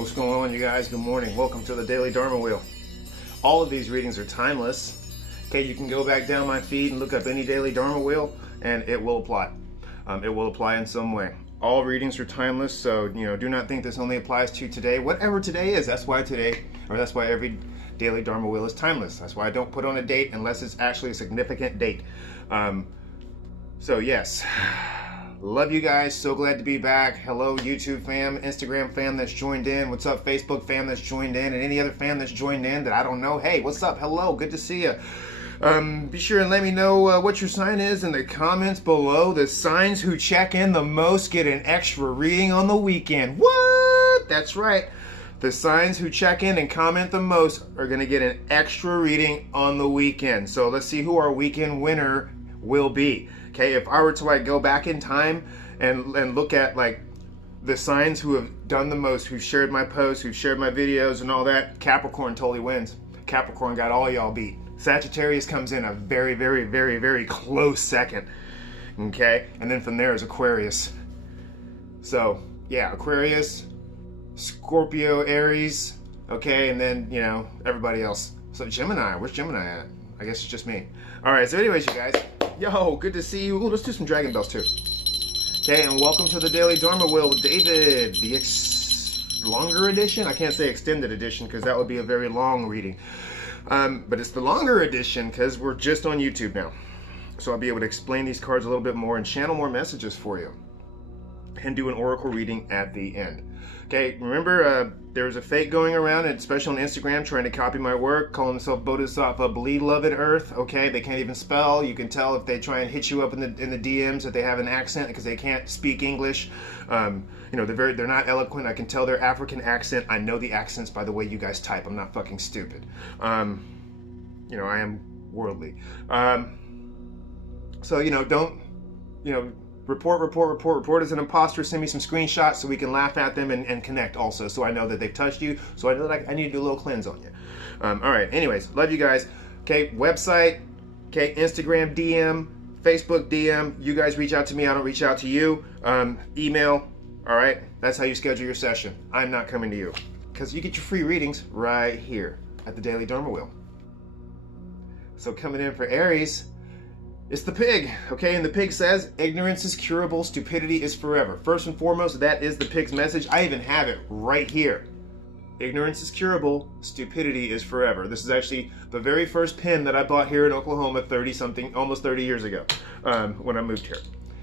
What's going on, you guys? Good morning. Welcome to the Daily Dharma Wheel. All of these readings are timeless. Okay, you can go back down my feed and look up any Daily Dharma Wheel and it will apply. It will apply in some way. All readings are timeless, so do not think this only applies to today. Whatever today is, that's why every Daily Dharma Wheel is timeless. That's why I don't put on a date unless it's actually a significant date. So yes. Love you guys. So glad to be back. Hello, YouTube fam, Instagram fam that's joined in. What's up, Facebook fam that's joined in, and any other fam that's joined in that I don't know. Hey, what's up? Hello, good to see you. Be sure and let me know what your sign is in the comments below. The signs who check in the most get an extra reading on the weekend. What? That's right. The signs who check in and comment the most are going to get an extra reading on the weekend. So let's see who our weekend winner will be. Okay, if I were to go back in time and look at the signs who have done the most, who've shared my posts, who've shared my videos and all that, Capricorn totally wins. Capricorn got all y'all beat. Sagittarius comes in a very, very, very, very close second. Okay, and then from there is Aquarius. So yeah, Aquarius, Scorpio, Aries, okay, and then everybody else. So Gemini, where's Gemini at? I guess it's just me. All right, so anyways, you guys, yo, good to see you. Ooh, let's do some Dragon Bells too. Okay, and welcome to the Daily Dharma Wheel with David, the longer edition. I can't say extended edition because that would be a very long reading. But it's the longer edition because we're just on YouTube now. So I'll be able to explain these cards a little bit more and channel more messages for you. And do an oracle reading at the end. Okay, remember there's a fake going around, especially on Instagram, trying to copy my work, calling themselves Bodhisattva BelovedEarth. Okay, they can't even spell. You can tell if they try and hit you up in the DMs that they have an accent because they can't speak English. They're not eloquent. I can tell their African accent. I know the accents by the way you guys type. I'm not fucking stupid. I am worldly. Don't report as an imposter. Send me some screenshots so we can laugh at them and connect also, so I know that they've touched you, so I know that I need to do a little cleanse on you. All right, anyways, love you guys. Okay, website, okay, Instagram DM, Facebook DM. You guys reach out to me, I don't reach out to you. Email, all right, that's how you schedule your session. I'm not coming to you because you get your free readings right here at the Daily Dharma Wheel. So coming in for Aries, it's the pig, okay? And the pig says, ignorance is curable, stupidity is forever. First and foremost, that is the pig's message. I even have it right here. Ignorance is curable, stupidity is forever. This is actually the very first pin that I bought here in Oklahoma almost 30 years ago when I moved here.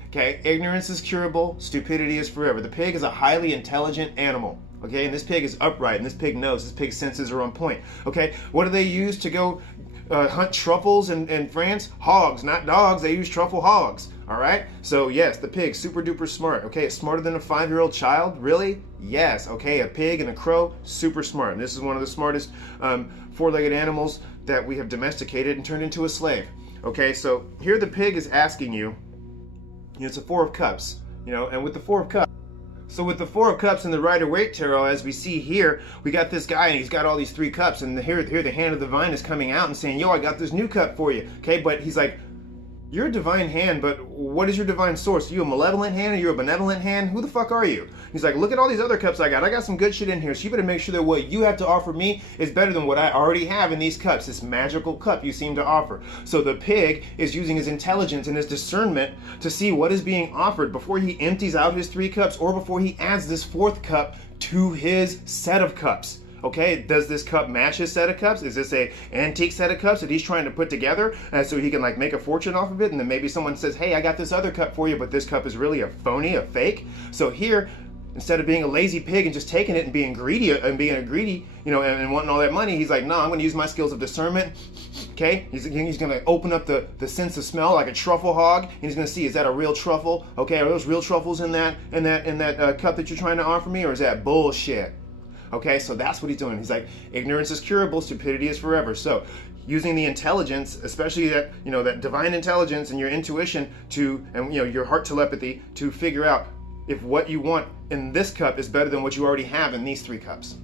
Okay, ignorance is curable, stupidity is forever. The pig is a highly intelligent animal. Okay, and this pig is upright, and this pig knows, this pig's senses are on point. Okay, what do they use to go hunt truffles in France? Hogs, not dogs. They use truffle hogs. All right. So yes, the pig, super duper smart. Okay, it's smarter than a 5-year-old child. Really? Yes. Okay, a pig and a crow, super smart. And this is one of the smartest four-legged animals that we have domesticated and turned into a slave. Okay, so here the pig is asking you. It's a 4 of Cups. And with the 4 of Cups. So with the 4 of Cups and the Rider-Waite Tarot, as we see here, we got this guy and he's got all these 3 cups, and here the hand of the divine is coming out and saying, yo, I got this new cup for you. Okay, but he's like, you're a divine hand, but what is your divine source? Are you a malevolent hand? Are you a benevolent hand? Who the fuck are you? He's like, look at all these other cups I got. I got some good shit in here, so you better make sure that what you have to offer me is better than what I already have in these cups, this magical cup you seem to offer. So the pig is using his intelligence and his discernment to see what is being offered before he empties out his 3 cups or before he adds this 4th cup to his set of cups. Okay, does this cup match his set of cups? Is this a antique set of cups that he's trying to put together so he can make a fortune off of it? And then maybe someone says, hey, I got this other cup for you, but this cup is really a phony, a fake. So here, instead of being a lazy pig and just taking it and being greedy and wanting all that money, he's like, no, I'm going to use my skills of discernment. Okay, he's going to open up the sense of smell like a truffle hog, and he's going to see, is that a real truffle? Okay, are those real truffles in that cup that you're trying to offer me, or is that bullshit? Okay, so that's what he's doing. He's like, ignorance is curable, stupidity is forever. So using the intelligence, especially that divine intelligence and your intuition and your heart telepathy to figure out if what you want in this cup is better than what you already have in these 3 cups.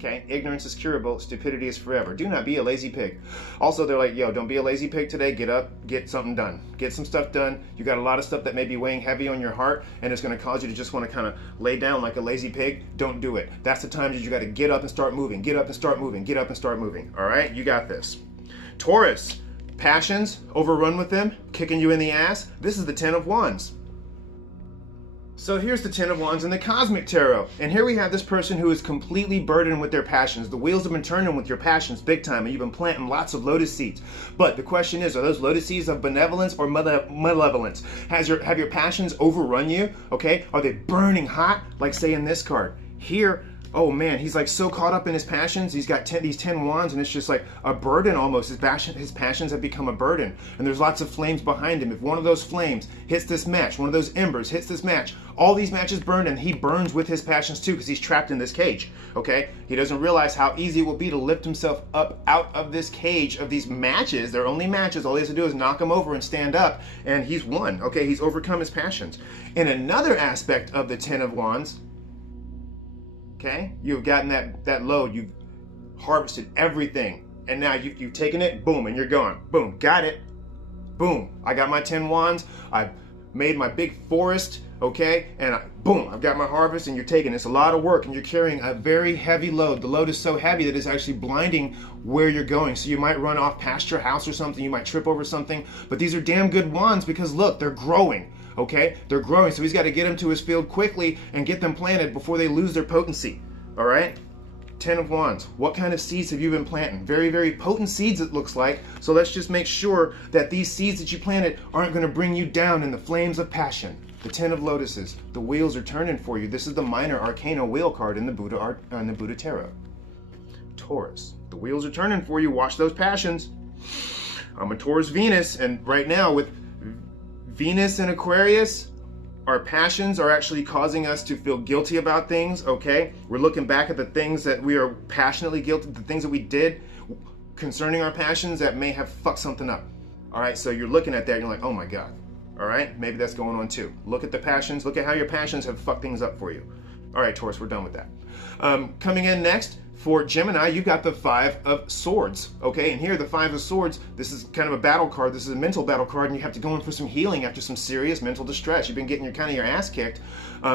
Okay, ignorance is curable, stupidity is forever. Do not be a lazy pig. Also, they're like, yo, don't be a lazy pig today. Get up, get something done. Get some stuff done. You got a lot of stuff that may be weighing heavy on your heart, and it's going to cause you to just want to kind of lay down like a lazy pig. Don't do it. That's the time that you got to get up and start moving. Get up and start moving. Get up and start moving. All right, you got this. Taurus, passions, overrun with them, kicking you in the ass. This is the 10 of Wands. So here's the 10 of Wands in the Cosmic Tarot. And here we have this person who is completely burdened with their passions. The wheels have been turning with your passions big time, and you've been planting lots of lotus seeds. But the question is, are those lotus seeds of benevolence or malevolence? Have your passions overrun you? Okay, are they burning hot? Like say in this card. Here, oh man, he's like so caught up in his passions. He's got these 10 wands, and it's just like a burden almost. His passions have become a burden, and there's lots of flames behind him. If one of those flames hits this match, one of those embers hits this match, all these matches burn, and he burns with his passions too because he's trapped in this cage, okay? He doesn't realize how easy it will be to lift himself up out of this cage of these matches. They're only matches. All he has to do is knock them over and stand up, and he's won, okay? He's overcome his passions. In another aspect of the 10 of Wands, okay, you've gotten that load, you've harvested everything, and now you've taken it, boom, and you're gone. Boom, got it. Boom, I got my 10 wands, I've made my big forest, okay, and boom, I've got my harvest, and you're taking it. It's a lot of work, and you're carrying a very heavy load. The load is so heavy that it's actually blinding where you're going. So you might run off past your house or something, you might trip over something, but these are damn good wands because look, they're growing. Okay, they're growing, so he's got to get them to his field quickly and get them planted before they lose their potency. All right, 10 of Wands. What kind of seeds have you been planting? Very, very potent seeds, it looks like. So let's just make sure that these seeds that you planted aren't going to bring you down in the flames of passion. The 10 of Lotuses. The wheels are turning for you. This is the minor arcana wheel card in the Buddha Tarot. Taurus. The wheels are turning for you. Watch those passions. I'm a Taurus Venus, and right now with Venus and Aquarius, our passions are actually causing us to feel guilty about things, okay? We're looking back at the things that we are passionately guilty, the things that we did concerning our passions that may have fucked something up. All right, so you're looking at that and you're like, oh my God. All right, maybe that's going on too. Look at the passions, look at how your passions have fucked things up for you. All right, Taurus, we're done with that. Coming in next, for Gemini, you've got the 5 of Swords, okay? And here, the 5 of Swords, this is kind of a battle card. This is a mental battle card, and you have to go in for some healing after some serious mental distress. You've been getting your ass kicked,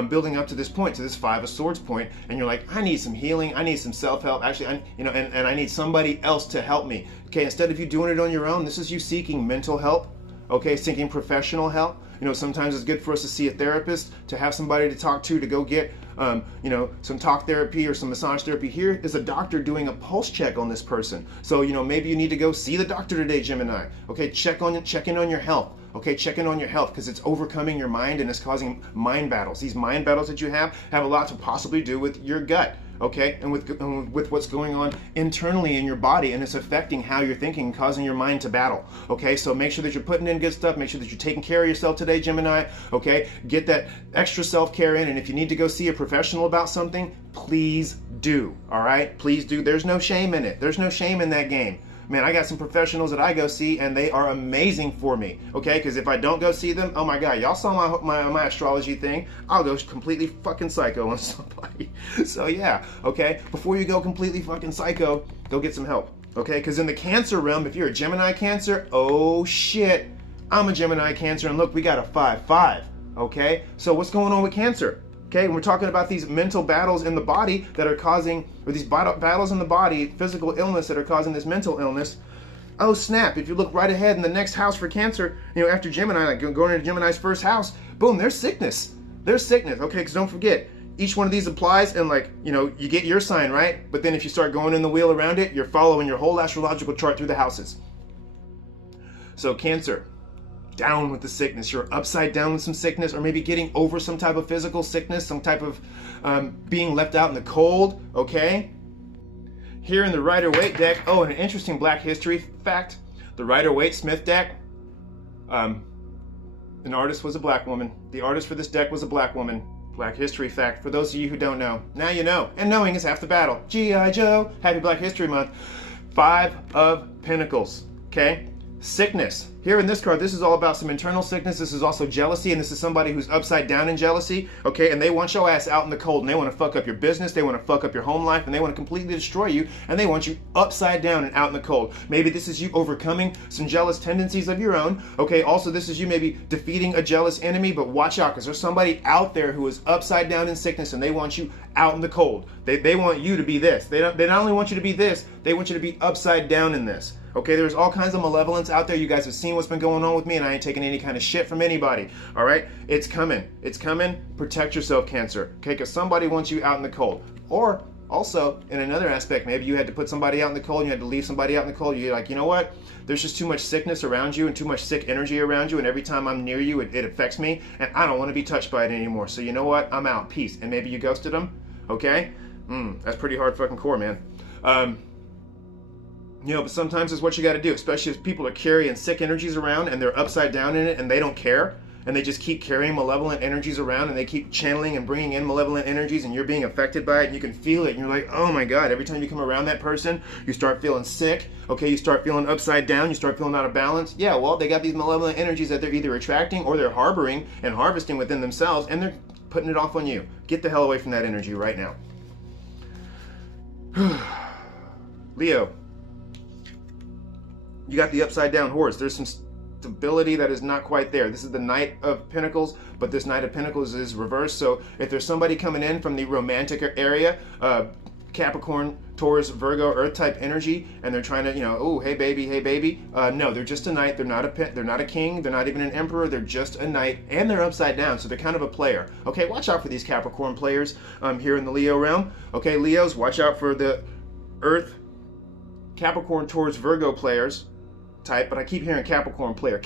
building up to this point, to this 5 of Swords point, and you're like, I need some healing, I need some self-help. Actually, and I need somebody else to help me. Okay, instead of you doing it on your own, this is you seeking mental help, okay, seeking professional help. You know, sometimes it's good for us to see a therapist, to have somebody to talk to go get, some talk therapy or some massage therapy. Here is a doctor doing a pulse check on this person. So, maybe you need to go see the doctor today, Gemini. Okay, check in on your health. Okay, check in on your health because it's overcoming your mind and it's causing mind battles. These mind battles that you have a lot to possibly do with your gut. Okay, and with what's going on internally in your body, and it's affecting how you're thinking, causing your mind to battle. Okay, so make sure that you're putting in good stuff. Make sure that you're taking care of yourself today, Gemini. Okay, get that extra self-care in, and if you need to go see a professional about something, please do. All right, please do. There's no shame in it. There's no shame in that game. Man, I got some professionals that I go see, and they are amazing for me, okay? Because if I don't go see them, oh my God, y'all saw my astrology thing, I'll go completely fucking psycho on somebody. So yeah, okay? Before you go completely fucking psycho, go get some help, okay? Because in the Cancer realm, if you're a Gemini Cancer, oh shit, I'm a Gemini Cancer, and look, we got a 5-5, okay? So what's going on with Cancer? Okay, when we're talking about these mental battles in the body that are causing, or these battles in the body, physical illness that are causing this mental illness, oh snap, if you look right ahead in the next house for Cancer, after Gemini, like going into Gemini's first house, boom, there's sickness. There's sickness, okay, because don't forget, each one of these applies and you get your sign, right? But then if you start going in the wheel around it, you're following your whole astrological chart through the houses. So Cancer, down with the sickness. You're upside down with some sickness, or maybe getting over some type of physical sickness, some type of being left out in the cold, okay? Here in the Rider-Waite deck, oh, and an interesting Black history fact, the Rider-Waite-Smith deck, an artist was a Black woman. The artist for this deck was a Black woman. Black history fact, for those of you who don't know. Now you know, and knowing is half the battle. G.I. Joe, happy Black History Month. 5 of Pentacles, okay? Sickness. Here in this card, this is all about some internal sickness. This is also jealousy, and this is somebody who's upside down in jealousy, okay? And they want your ass out in the cold, and they want to fuck up your business, they want to fuck up your home life, and they want to completely destroy you, and they want you upside down and out in the cold. Maybe this is you overcoming some jealous tendencies of your own, okay? Also, this is you maybe defeating a jealous enemy, but watch out, because there's somebody out there who is upside down in sickness, and they want you out in the cold. They want you to be this. They not only want you to be this, they want you to be upside down in this. Okay, there's all kinds of malevolence out there. You guys have seen what's been going on with me, and I ain't taking any kind of shit from anybody. All right, it's coming. It's coming. Protect yourself, Cancer. Okay, because somebody wants you out in the cold. Or also, in another aspect, maybe you had to put somebody out in the cold, and you had to leave somebody out in the cold. You're like, you know what? There's just too much sickness around you and too much sick energy around you, and every time I'm near you, it affects me, and I don't want to be touched by it anymore. So you know what? I'm out. Peace. And maybe you ghosted them. Okay? That's pretty hard fucking core, man. You know, but sometimes it's what you got to do, especially if people are carrying sick energies around and they're upside down in it and they don't care, and they just keep carrying malevolent energies around, and they keep channeling and bringing in malevolent energies, and you're being affected by it, and you can feel it, and you're like, oh my God, every time you come around that person, you start feeling sick, okay, you start feeling upside down, you start feeling out of balance. Yeah, well, they got these malevolent energies that they're either attracting or they're harboring and harvesting within themselves, and they're putting it off on you. Get the hell away from that energy right now. Leo. You got the upside down horse. There's some stability that is not quite there. This is the Knight of Pentacles, but this Knight of Pentacles is reversed. So if there's somebody coming in from the romantic area, Capricorn, Taurus, Virgo, Earth type energy, and they're trying to, you know, oh, hey baby. No, they're just a knight. They're not a king. They're not even an emperor. They're just a knight, and they're upside down. So they're kind of a player. Okay, watch out for these Capricorn players here in the Leo realm. Okay, Leos, watch out for the Earth, Capricorn, Taurus, Virgo players type, but I keep hearing Capricorn player.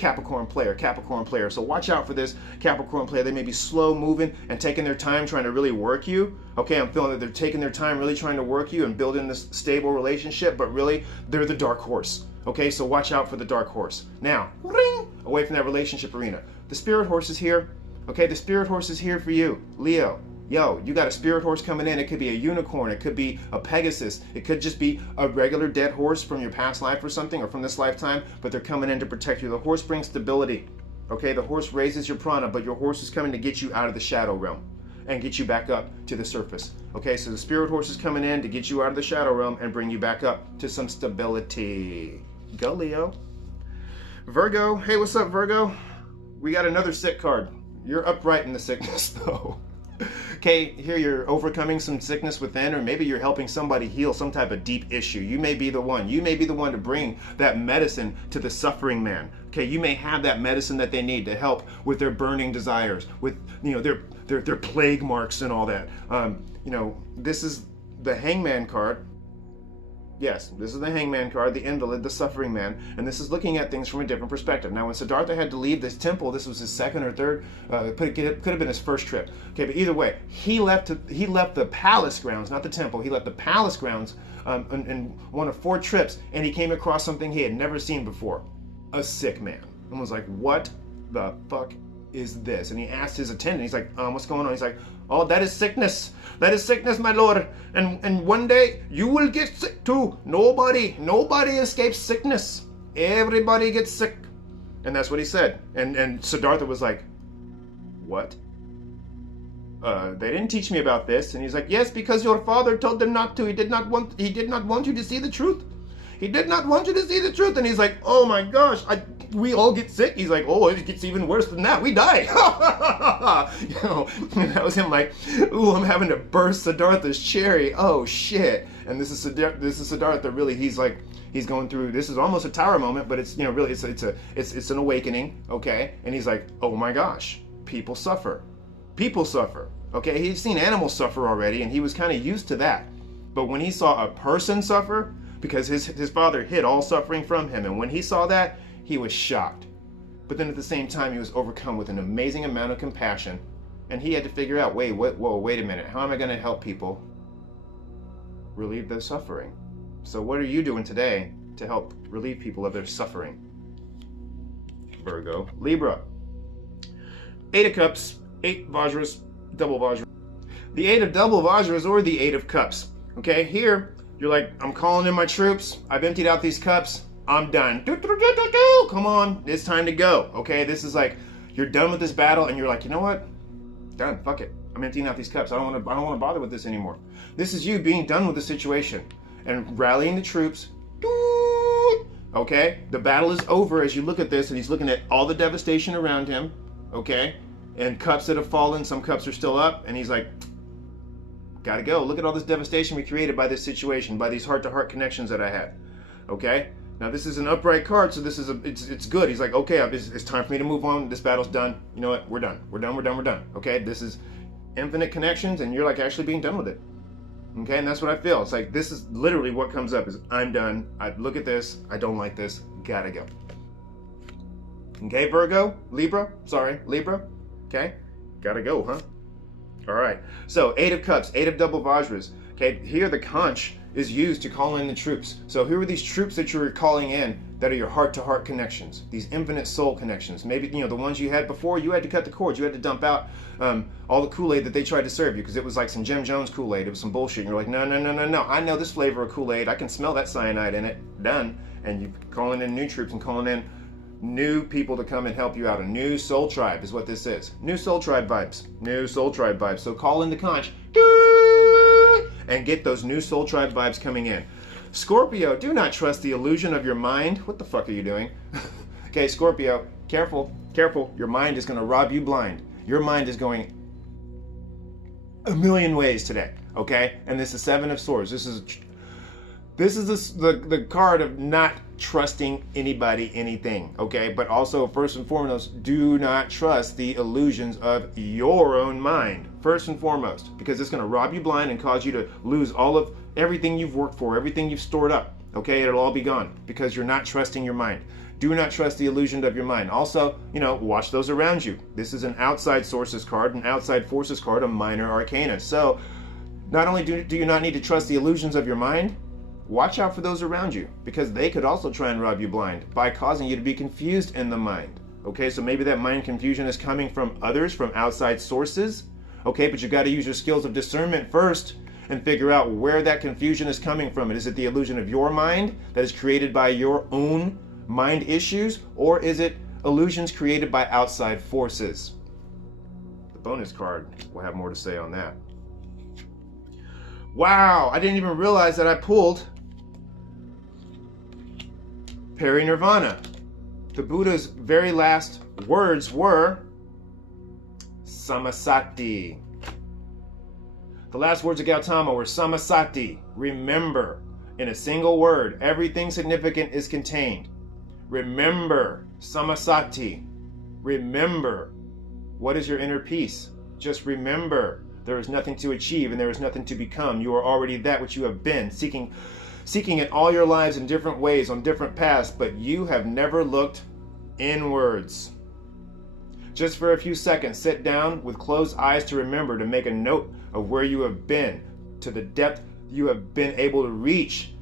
So watch out for this Capricorn player. They may be slow moving and taking their time trying to really work you. Okay, I'm feeling that they're taking their time really trying to work you and building this stable relationship, but really they're the dark horse. Okay, so watch out for the dark horse. Now, ring, away from that relationship arena. The spirit horse is here. Okay, the spirit horse is here for you, Leo. Yo, you got a spirit horse coming in. It could be a unicorn. It could be a Pegasus. It could just be a regular dead horse from your past life or something, or from this lifetime, but they're coming in to protect you. The horse brings stability. Okay, the horse raises your prana, but your horse is coming to get you out of the shadow realm and get you back up to the surface. Okay, so the spirit horse is coming in to get you out of the shadow realm and bring you back up to some stability. Go, Leo. Virgo, hey, what's up, Virgo? We got another sick card. You're upright in the sickness, though. Okay, here you're overcoming some sickness within, or maybe you're helping somebody heal some type of deep issue. You may be the one. You may be the one to bring that medicine to the suffering man. Okay, you may have that medicine that they need to help with their burning desires, with, you know, their plague marks and all that. You know, this is the Hangman card. Yes, this is the Hangman card, the invalid, the suffering man, and this is looking at things from a different perspective. Now, when Siddhartha had to leave this temple, this was his second or third, could have been his first trip. Okay, but either way, he left the palace grounds, not the temple. He left the palace grounds in one of 4 trips, and he came across something he had never seen before: a sick man, and was like, "What the fuck is this?" And he asked his attendant. He's like, "What's going on?" He's like, "Oh, that is sickness. That is sickness, my lord. And one day you will get sick too. Nobody escapes sickness. Everybody gets sick." And that's what he said. And Siddhartha was like, "What? They didn't teach me about this." And he's like, "Yes, because your father told them not to. He did not want you to see the truth. He did not want you to see the truth." And he's like, "Oh my gosh, we all get sick." He's like, "Oh, it gets even worse than that. We die." You know, and that was him like, "Ooh, I'm having to burst Siddhartha's cherry. Oh shit." And this is Siddhartha. Really, he's going through. This is almost a tower moment, but it's, you know, really it's an awakening. Okay, and he's like, "Oh my gosh, people suffer. People suffer." Okay, he's seen animals suffer already, and he was kind of used to that. But when he saw a person suffer, because his father hid all suffering from him, and when he saw that, he was shocked. But then at the same time, he was overcome with an amazing amount of compassion, and he had to figure out, wait a minute, how am I going to help people relieve their suffering? So what are you doing today to help relieve people of their suffering? Virgo. Libra. 8 of Cups, 8 Vajras, double Vajra. The 8 of double Vajras, or the 8 of Cups. Okay, here, you're like, I'm calling in my troops. I've emptied out these cups. I'm done. Come on, it's time to go. Okay, this is like you're done with this battle, and you're like, you know what? Done. Fuck it. I'm emptying out these cups. I don't want to bother with this anymore. This is you being done with the situation and rallying the troops. Okay, the battle is over as you look at this, and he's looking at all the devastation around him. Okay, and cups that have fallen. Some cups are still up, and he's like, gotta go. Look at all this devastation we created by this situation, by these heart-to-heart connections that I had. Okay, now this is an upright card, so this is it's good. He's like, okay, it's time for me to move on. This battle's done. You know what? We're done. We're done. Okay, this is infinite connections, and you're like actually being done with it. Okay, and that's what I feel. It's like this is literally what comes up is I'm done. I look at this. I don't like this. Gotta go. Okay, Virgo, Libra. Okay, gotta go, huh? All right. So 8 of Cups, 8 of Double Vajras. Okay, here the conch is used to call in the troops. So who are these troops that you're calling in that are your heart-to-heart connections, these infinite soul connections? Maybe, you know, the ones you had before, you had to cut the cords. You had to dump out all the Kool-Aid that they tried to serve you because it was like some Jim Jones Kool-Aid. It was some bullshit. And you're like, no. I know this flavor of Kool-Aid. I can smell that cyanide in it. Done. And you're calling in new troops and calling in new people to come and help you out. A new soul tribe is what this is. New soul tribe vibes. So call in the conch and get those new soul tribe vibes coming in. Scorpio, do not trust the illusion of your mind. What the fuck are you doing? Okay, Scorpio, careful. Your mind is going to rob you blind. Your mind is going a million ways today. Okay, and this is 7 of Swords. This is the card of not trusting anybody, anything, okay? But also, first and foremost, do not trust the illusions of your own mind, first and foremost, because it's going to rob you blind and cause you to lose all of everything you've worked for, everything you've stored up, okay? It'll all be gone because you're not trusting your mind. Do not trust the illusion of your mind. Also, you know, watch those around you. This is an outside sources card, an outside forces card, a minor arcana. So, not only do you not need to trust the illusions of your mind, watch out for those around you because they could also try and rob you blind by causing you to be confused in the mind. Okay, so maybe that mind confusion is coming from others, from outside sources. Okay, but you got to use your skills of discernment first and figure out where that confusion is coming from. Is it the illusion of your mind that is created by your own mind issues, or is it illusions created by outside forces? The bonus card will have more to say on that. Wow, I didn't even realize that I pulled Parinirvana. The Buddha's very last words were Samasati. The last words of Gautama were Samasati. Remember. In a single word, everything significant is contained. Remember. Samasati. Remember. What is your inner peace? Just remember. There is nothing to achieve and there is nothing to become. You are already that which you have been, seeking it all your lives in different ways, on different paths, but you have never looked inwards. Just for a few seconds, sit down with closed eyes to remember, to make a note of where you have been, to the depth you have been able to reach.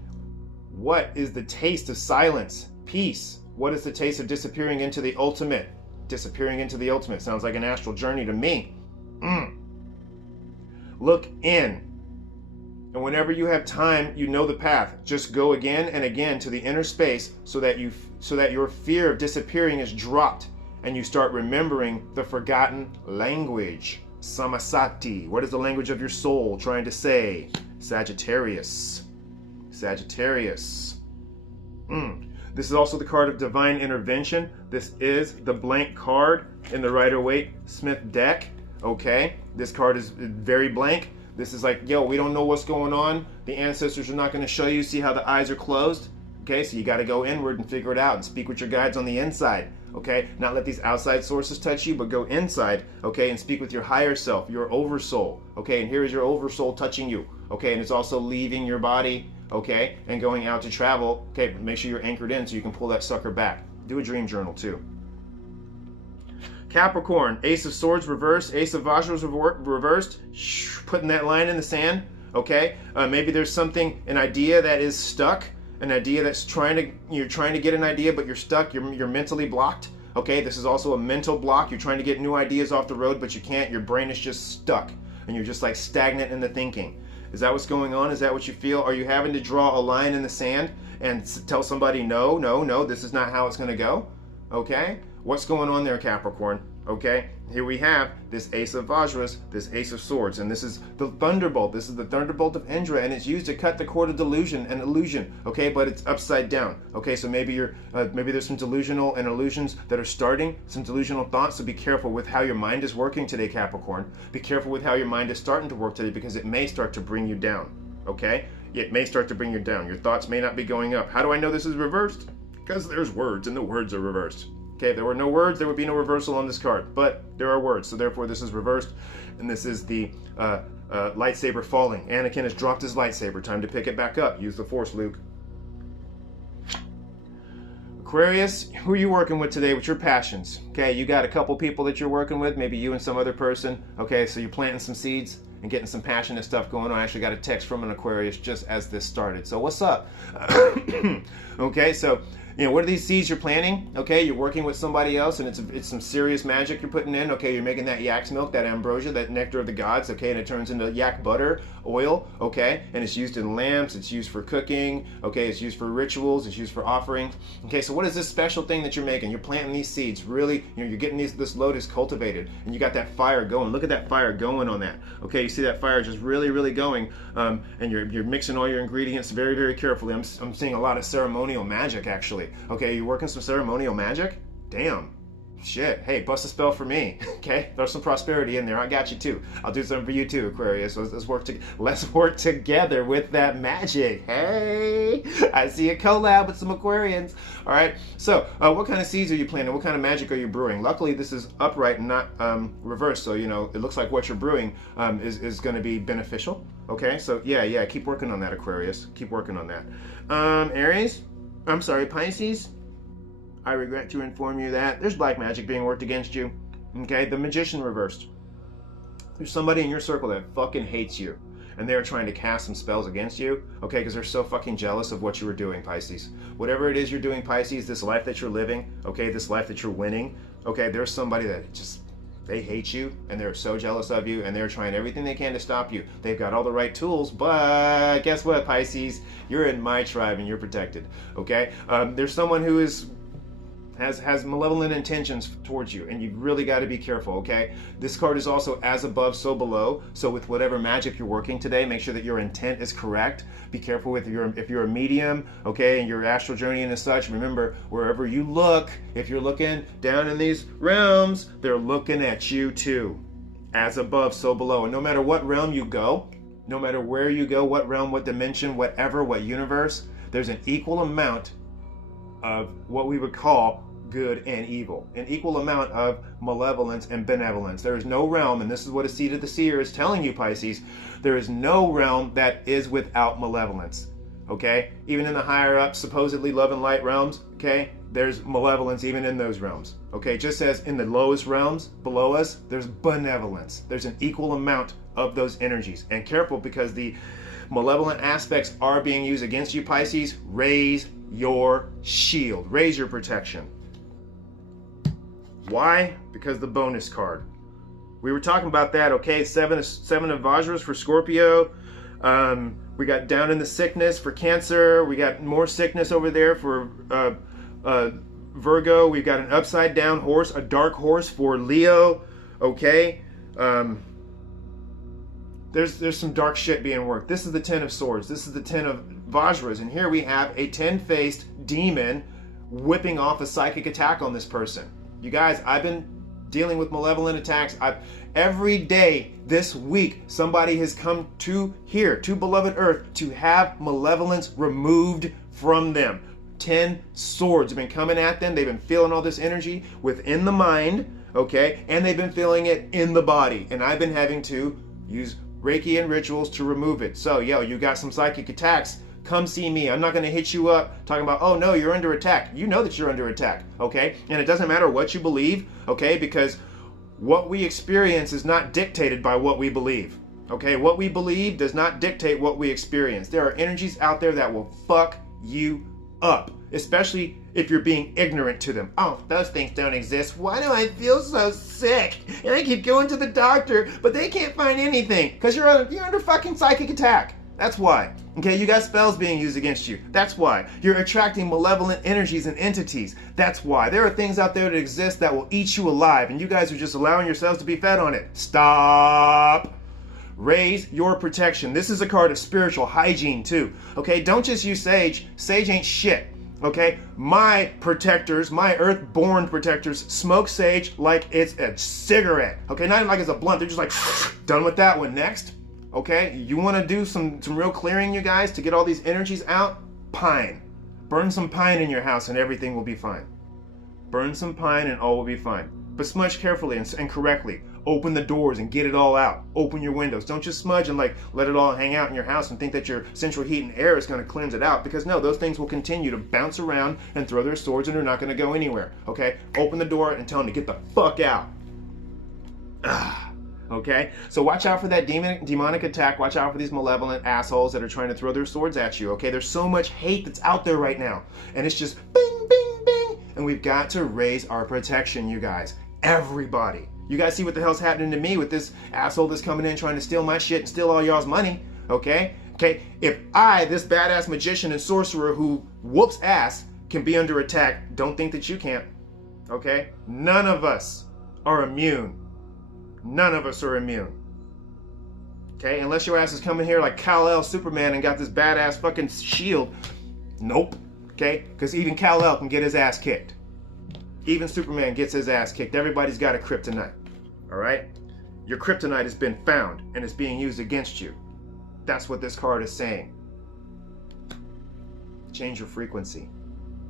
What is the taste of silence, peace? What is the taste of disappearing into the ultimate? Disappearing into the ultimate sounds like an astral journey to me. Look in. And whenever you have time, you know the path. Just go again and again to the inner space so that your fear of disappearing is dropped and you start remembering the forgotten language. Samasati. What is the language of your soul trying to say? Sagittarius. This is also the card of divine intervention. This is the blank card in the Rider-Waite-Smith deck. Okay, this card is very blank. This is like, yo, we don't know what's going on. The ancestors are not going to show you. See how the eyes are closed? Okay, so you got to go inward and figure it out and speak with your guides on the inside. Okay, not let these outside sources touch you, but go inside. Okay, and speak with your higher self, your oversoul. Okay, and here is your oversoul touching you. Okay, and it's also leaving your body. Okay, and going out to travel. Okay, make sure you're anchored in so you can pull that sucker back. Do a dream journal too. Capricorn, Ace of Swords reversed, Ace of Vajras reversed, putting that line in the sand, okay? Maybe there's something, an idea that is stuck, an idea that's you're trying to get an idea, but you're stuck, you're mentally blocked, okay? This is also a mental block. You're trying to get new ideas off the road, but you can't. Your brain is just stuck, and you're just like stagnant in the thinking. Is that what's going on? Is that what you feel? Are you having to draw a line in the sand and tell somebody, no, no, no, this is not how it's going to go? Okay? What's going on there, Capricorn? Okay? Here we have this Ace of Vajras, this Ace of Swords, and this is the Thunderbolt. This is the Thunderbolt of Indra, and it's used to cut the cord of delusion and illusion. Okay? But it's upside down. Okay? So maybe maybe there's some delusional and illusions that are starting, some delusional thoughts. So be careful with how your mind is working today, Capricorn. Be careful with how your mind is starting to work today, because it may start to bring you down. Okay? It may start to bring you down. Your thoughts may not be going up. How do I know this is reversed? Because there's words, and the words are reversed. Okay, if there were no words, there would be no reversal on this card. But there are words, so therefore this is reversed. And this is the lightsaber falling. Anakin has dropped his lightsaber. Time to pick it back up. Use the Force, Luke. Aquarius, who are you working with today with your passions? Okay, you got a couple people that you're working with, maybe you and some other person. Okay, so you're planting some seeds and getting some passionate stuff going on. I actually got a text from an Aquarius just as this started. So what's up? Okay, so what are these seeds you're planting? Okay, you're working with somebody else, and it's some serious magic you're putting in. Okay, you're making that yak's milk, that ambrosia, that nectar of the gods. Okay, and it turns into yak butter, oil. Okay, and it's used in lamps. It's used for cooking. Okay, it's used for rituals. It's used for offering. Okay, so what is this special thing that you're making? You're planting these seeds. Really, you're getting this lotus cultivated, and you got that fire going. Look at that fire going on that. Okay, you see that fire just really, really going, and you're mixing all your ingredients very, very carefully. I'm seeing a lot of ceremonial magic actually. Okay, you working some ceremonial magic? Damn. Shit. Hey, bust a spell for me. Okay, there's some prosperity in there. I got you too. I'll do something for you too, Aquarius. So let's work together with that magic. Hey, I see a collab with some Aquarians. All right. So, what kind of seeds are you planting? What kind of magic are you brewing? Luckily, this is upright and not reversed. So it looks like what you're brewing is going to be beneficial. Okay. So yeah. Keep working on that, Aquarius. Keep working on that. Aries. I'm sorry, Pisces. I regret to inform you that there's black magic being worked against you. Okay, the Magician reversed. There's somebody in your circle that fucking hates you, and they're trying to cast some spells against you. Okay, because they're so fucking jealous of what you were doing, Pisces. Whatever it is you're doing, Pisces, this life that you're living, okay, this life that you're winning, okay, there's somebody that just, they hate you, and they're so jealous of you, and they're trying everything they can to stop you. They've got all the right tools, but guess what, Pisces? You're in my tribe, and you're protected, okay? There's someone who has malevolent intentions towards you, and you've really got to be careful, okay? This card is also as above, so below. So with whatever magic you're working today, make sure that your intent is correct. Be careful with if you're a medium, okay, and your astral journey and such. Remember, wherever you look, if you're looking down in these realms, they're looking at you too. As above, so below. And no matter what realm you go, no matter where you go, what realm, what dimension, whatever, what universe, there's an equal amount of what we would call good and evil, an equal amount of malevolence and benevolence. There is no realm, and this is what a seed of the seer is telling you, Pisces, there is no realm that is without malevolence, okay? Even in the higher up, supposedly love and light realms, okay, there's malevolence even in those realms, okay? Just as in the lowest realms below us, there's benevolence. There's an equal amount of those energies. And careful, because the malevolent aspects are being used against you, Pisces. Raise your shield, raise your protection. Why? Because the bonus card. We were talking about that, okay? Seven of Vajras for Scorpio. We got down in the sickness for Cancer. We got more sickness over there for Virgo. We've got an upside down horse, a dark horse for Leo, okay? There's some dark shit being worked. This is the 10 of Swords. This is the 10 of Vajras. And here we have a 10-faced demon whipping off a psychic attack on this person. You guys, I've been dealing with malevolent attacks. Every day this week, somebody has come to here, to Beloved Earth, to have malevolence removed from them. 10 swords have been coming at them. They've been feeling all this energy within the mind, okay? And they've been feeling it in the body. And I've been having to use Reiki and rituals to remove it. So, you got some psychic attacks. Come see me. I'm not going to hit you up talking about, oh no, you're under attack. You know that you're under attack, okay? And it doesn't matter what you believe, okay? Because what we experience is not dictated by what we believe, okay? What we believe does not dictate what we experience. There are energies out there that will fuck you up. especially if you're being ignorant to them. Oh, those things don't exist. Why do I feel so sick? And I keep going to the doctor, but they can't find anything. Because you're under fucking psychic attack. That's why. Okay, you got spells being used against you. That's why. You're attracting malevolent energies and entities. That's why. There are things out there that exist that will eat you alive, and you guys are just allowing yourselves to be fed on it. Stop. Raise your protection. This is a card of spiritual hygiene too. Okay, don't just use sage. Sage ain't shit. Okay, my protectors, my earth-born protectors, smoke sage like it's a cigarette. Okay, not even like it's a blunt. They're just like, done with that one. Next. Okay, you want to do some real clearing, you guys, to get all these energies out? Pine. Burn some pine in your house and everything will be fine. Burn some pine and all will be fine. But smudge carefully and correctly. Open the doors and get it all out. Open your windows. Don't just smudge and like let it all hang out in your house and think that your central heat and air is going to cleanse it out, because no, those things will continue to bounce around and throw their swords and they're not going to go anywhere. Okay, open the door and tell them to get the fuck out. Okay, so watch out for that demonic attack. Watch out for these malevolent assholes that are trying to throw their swords at you. Okay, there's so much hate that's out there right now, and it's just bing, bing, bing. And we've got to raise our protection, you guys. Everybody. You guys see what the hell's happening to me with this asshole that's coming in trying to steal my shit and steal all y'all's money. Okay, if I, this badass magician and sorcerer who whoops ass, can be under attack, don't think that you can't. Okay, none of us are immune. None of us are immune. Okay, unless your ass is coming here like Kal-El Superman and got this badass fucking shield. Nope. Okay, because even Kal-El can get his ass kicked. Even Superman gets his ass kicked. Everybody's got a kryptonite. Alright? Your kryptonite has been found and it's being used against you. That's what this card is saying. Change your frequency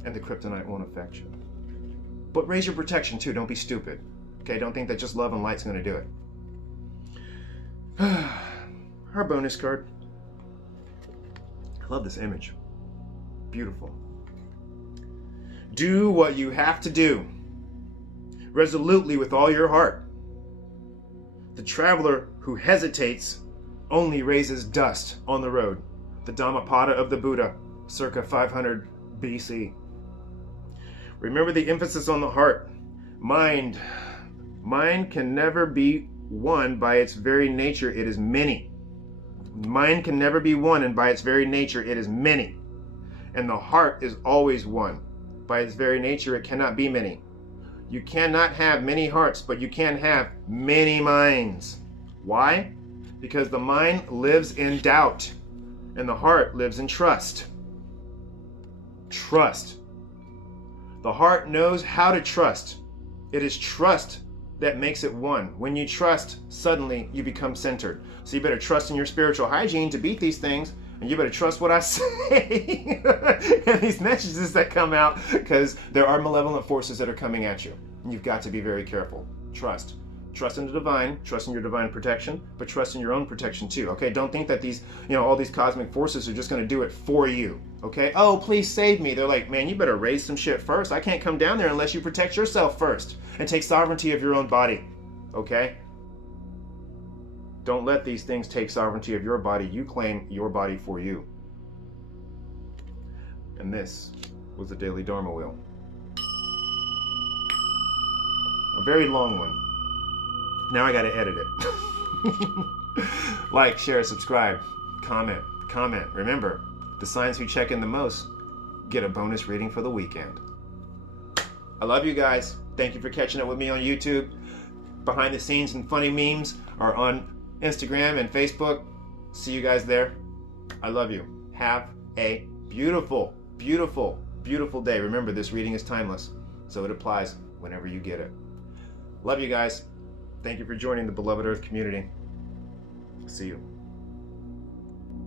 and the kryptonite won't affect you. But raise your protection too, don't be stupid. Okay, don't think that just love and light's going to do it. Our bonus card. I love this image. Beautiful. Do what you have to do, resolutely with all your heart. The traveler who hesitates only raises dust on the road. The Dhammapada of the Buddha, circa 500 BC. Remember the emphasis on the heart. Mind can never be one by its very nature. It is many. Mind can never be one, and by its very nature, it is many. And the heart is always one. By its very nature, it cannot be many. You cannot have many hearts, but you can have many minds. Why? Because the mind lives in doubt, and the heart lives in trust. Trust. The heart knows how to trust. It is trust that makes it one. When you trust, suddenly you become centered. So you better trust in your spiritual hygiene to beat these things, and you better trust what I say and these messages that come out, because there are malevolent forces that are coming at you. And you've got to be very careful. Trust. Trust in the divine, trust in your divine protection, but trust in your own protection too. Okay, don't think that these, all these cosmic forces are just going to do it for you. Okay, oh, please save me. They're like, man, you better raise some shit first. I can't come down there unless you protect yourself first and take sovereignty of your own body. Okay? Don't let these things take sovereignty of your body. You claim your body for you. And this was the Daily Dharma Wheel. A very long one. Now I gotta edit it. Like, share, subscribe, comment. Remember, the signs who check in the most get a bonus reading for the weekend. I love you guys. Thank you for catching up with me on YouTube. Behind the scenes and funny memes are on Instagram and Facebook. See you guys there. I love you. Have a beautiful, beautiful, beautiful day. Remember, this reading is timeless, so it applies whenever you get it. Love you guys. Thank you for joining the Beloved Earth community. See you.